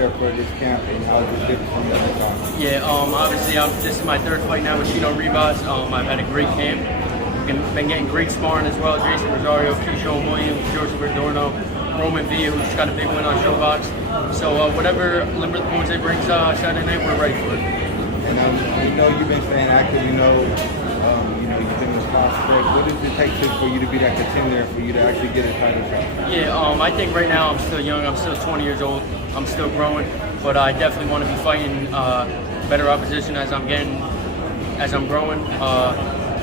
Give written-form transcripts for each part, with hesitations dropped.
prepare for this camp, and how is it different from the other time? Yeah, obviously this is my third fight now with Chino Rivas. I've had a great camp. Been getting great sparring as well. Jason Rosario, Keeshawn Williams, Joseph Adorno, Roman Vito, who's got a big win on Showbox. So whatever Limberth Ponce brings Saturday night, we're ready for it. And we know you've been staying active. You know you've been with prospect. What does it take for you to be that contender, for you to actually get a title shot? Yeah, I think right now I'm still young. I'm still 20 years old. I'm still growing, but I definitely want to be fighting better opposition as I'm growing.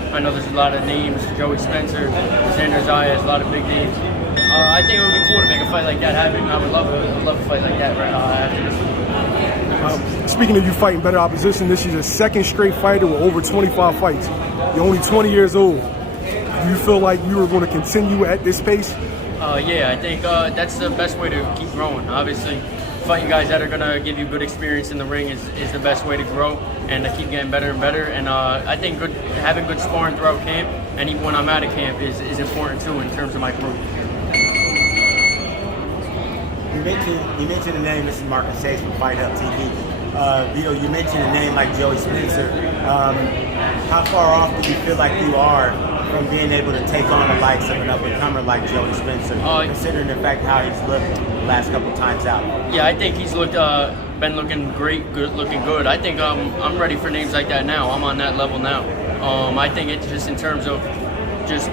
I know there's a lot of names, Joey Spencer, Xander Zayas, a lot of big names. I think it would be cool to make a fight like that happen. I would love a fight like that right after this. Speaking of you fighting better opposition, this is your second straight fighter with over 25 fights. You're only 20 years old. Do you feel like you were going to continue at this pace? Yeah, I think that's the best way to keep growing. Obviously, fighting guys that are going to give you good experience in the ring is the best way to grow and to keep getting better and better. And I think having good sparring throughout camp, and even when I'm out of camp, is important too in terms of my growth. You mentioned the name, this is Marcus Chase from Fight Up TV. Vito, you mentioned a name like Joey Spencer. How far off do you feel like you are from being able to take on the likes of an up-and-comer like Joey Spencer, considering the fact how he's looked the last couple times out? Yeah, I think he's been looking great, looking good. I think I'm ready for names like that now. I'm on that level now. I think it's just in terms of just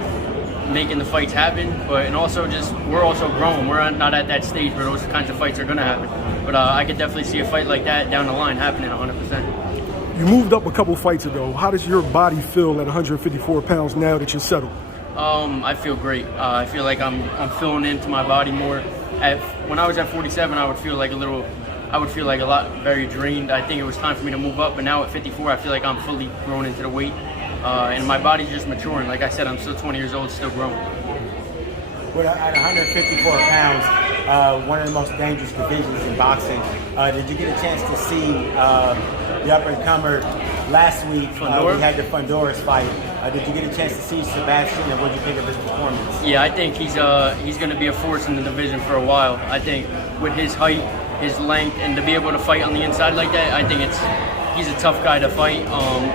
making the fights happen, and also we're also growing. We're not at that stage where those kinds of fights are going to happen. But I could definitely see a fight like that down the line happening 100%. You moved up a couple fights ago. How does your body feel at 154 pounds now that you're settled? I feel great. I feel like I'm filling into my body more. When I was at 47, I would feel like a lot very drained. I think it was time for me to move up, but now at 54, I feel like I'm fully grown into the weight. And my body's just maturing. Like I said, I'm still 20 years old, still growing. Well, at 154 pounds, one of the most dangerous divisions in boxing, did you get a chance to see the up-and-comer last week? We had the Fundoras fight. Did you get a chance to see Sebastian, and what did you think of his performance? Yeah, I think he's going to be a force in the division for a while. I think with his height, his length, and to be able to fight on the inside like that, I think he's a tough guy to fight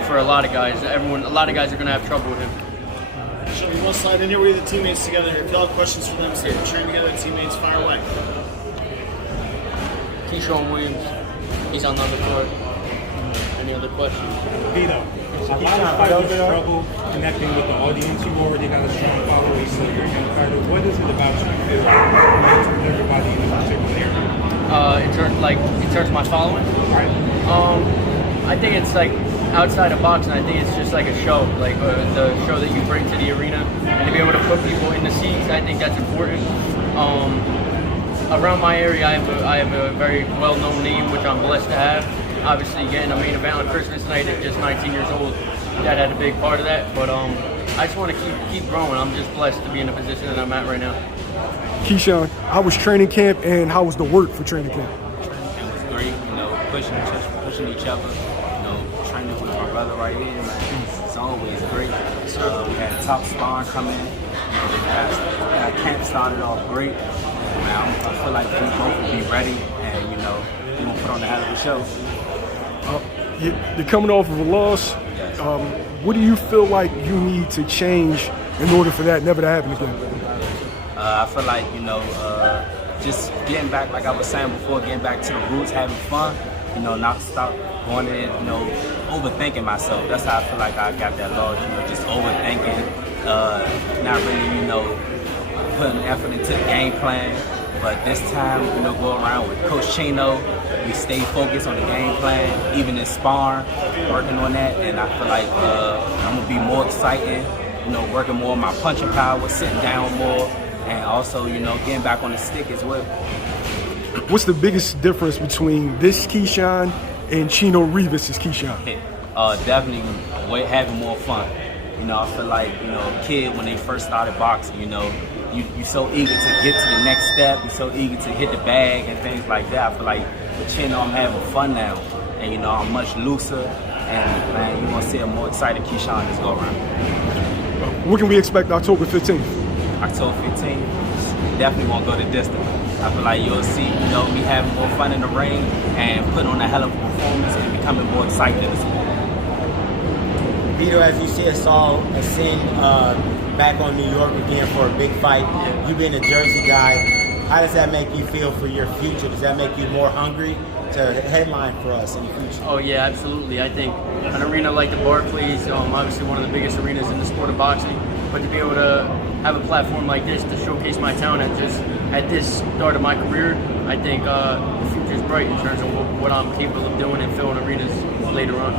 for a lot of guys. A lot of guys are going to have trouble with him. Shelby, we'll slide in here with the teammates together. If you all have questions for them, so train together, teammates, fire away. Keeshawn Williams, he's on the undercard. Any other questions? Vito, a lot of fighters struggle connecting with the audience. You've already got a strong following, so you're a young fighter. What is it about you feel connects with everybody in a particular area? In terms of my following? Right. I think it's like outside of boxing. I think it's just like a show, like the show that you bring to the arena, and to be able to put people in the seats. I think that's important. Around my area, I have a very well-known name, which I'm blessed to have. Obviously, getting a main event on Christmas night at just 19 years old, that had a big part of that. But I just want to keep growing. I'm just blessed to be in the position that I'm at right now. Keeshawn, how was training camp, and how was the work for training camp? Training camp was great. Pushing each other. Training with my brother right here, man. It's always great. We had top sparring come in. Our camp started off great. I feel like we both will be ready, and we're gonna put on a hell of a show. You're coming off of a loss. Yes. What do you feel like you need to change in order for that never to happen again? I feel like just getting back, like I was saying before, getting back to the roots, having fun. Not stop going in, overthinking myself. That's how I feel like I got that loss. Just overthinking, not really, putting effort into the game plan. But this time, go around with Coach Chino. We stay focused on the game plan, even in sparring, working on that. And I feel like I'm gonna be more excited. Working more on my punching power, sitting down more, and also, getting back on the stick as well. What's the biggest difference between this Keeshawn and Chino Rivas' Keeshawn? Definitely having more fun. I feel like, a kid when they first started boxing, you're so eager to get to the next step. You're so eager to hit the bag and things like that. I feel like with Chino, I'm having fun now. And, I'm much looser. And, man, you're going to see a more excited Keeshawn this go around. What can we expect October 15th? October 15th, definitely won't go the distance. I feel like you'll see, you know, me having more fun in the ring and putting on a hell of a performance and becoming more excited in the sport. Vito, as you see us all ascend back on New York again for a big fight, you being a Jersey guy, how does that make you feel for your future? Does that make you more hungry to headline for us in the future? Oh yeah, absolutely. I think an arena like the Barclays, obviously one of the biggest arenas in the sport of boxing, but to be able to have a platform like this to showcase my talent at this start of my career, I think the future is bright in terms of what I'm capable of doing and filling arenas later on.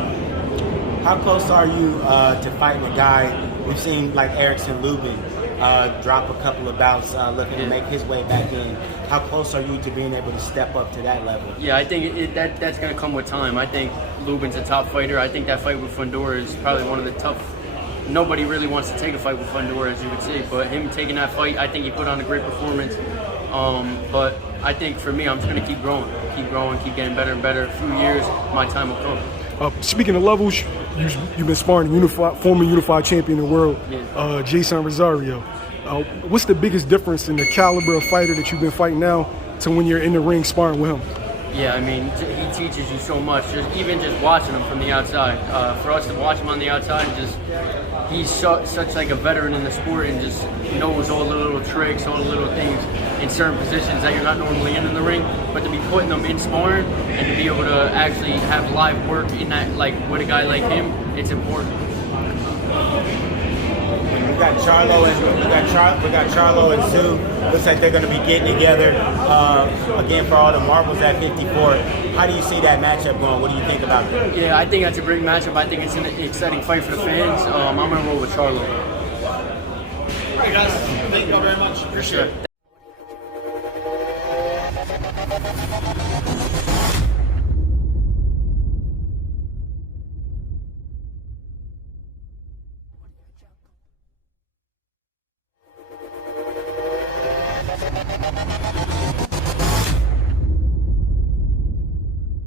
How close are you to fighting a guy we've seen like Erickson Lubin drop a couple of bouts looking to make his way back in? How close are you to being able to step up to that level? Yeah, I think that's going to come with time. I think Lubin's a top fighter. I think that fight with Fundora is probably one of the tough. Nobody really wants to take a fight with Fundora, as you would say, but him taking that fight, I think he put on a great performance. But I think for me, I'm just going to keep growing, keep getting better and better. A few years, my time will come. Speaking of levels, you've been sparring former unified champion of the world, Jason Rosario. What's the biggest difference in the caliber of fighter that you've been fighting now to when you're in the ring sparring with him? Yeah, I mean, he teaches you so much. Even watching him from the outside. For us to watch him on the outside, he's such like a veteran in the sport and just knows all the little tricks, all the little things in certain positions that you're not normally in the ring. But to be putting them in sparring and to be able to actually have live work in that, like with a guy like him, it's important. We got Charlo and Sue. Looks like they're going to be getting together again for all the marbles at 54. How do you see that matchup going? What do you think about it? Yeah, I think that's a great matchup. I think it's an exciting fight for the fans. I'm going to roll with Charlo. All right, guys. Thank you all very much. Appreciate it.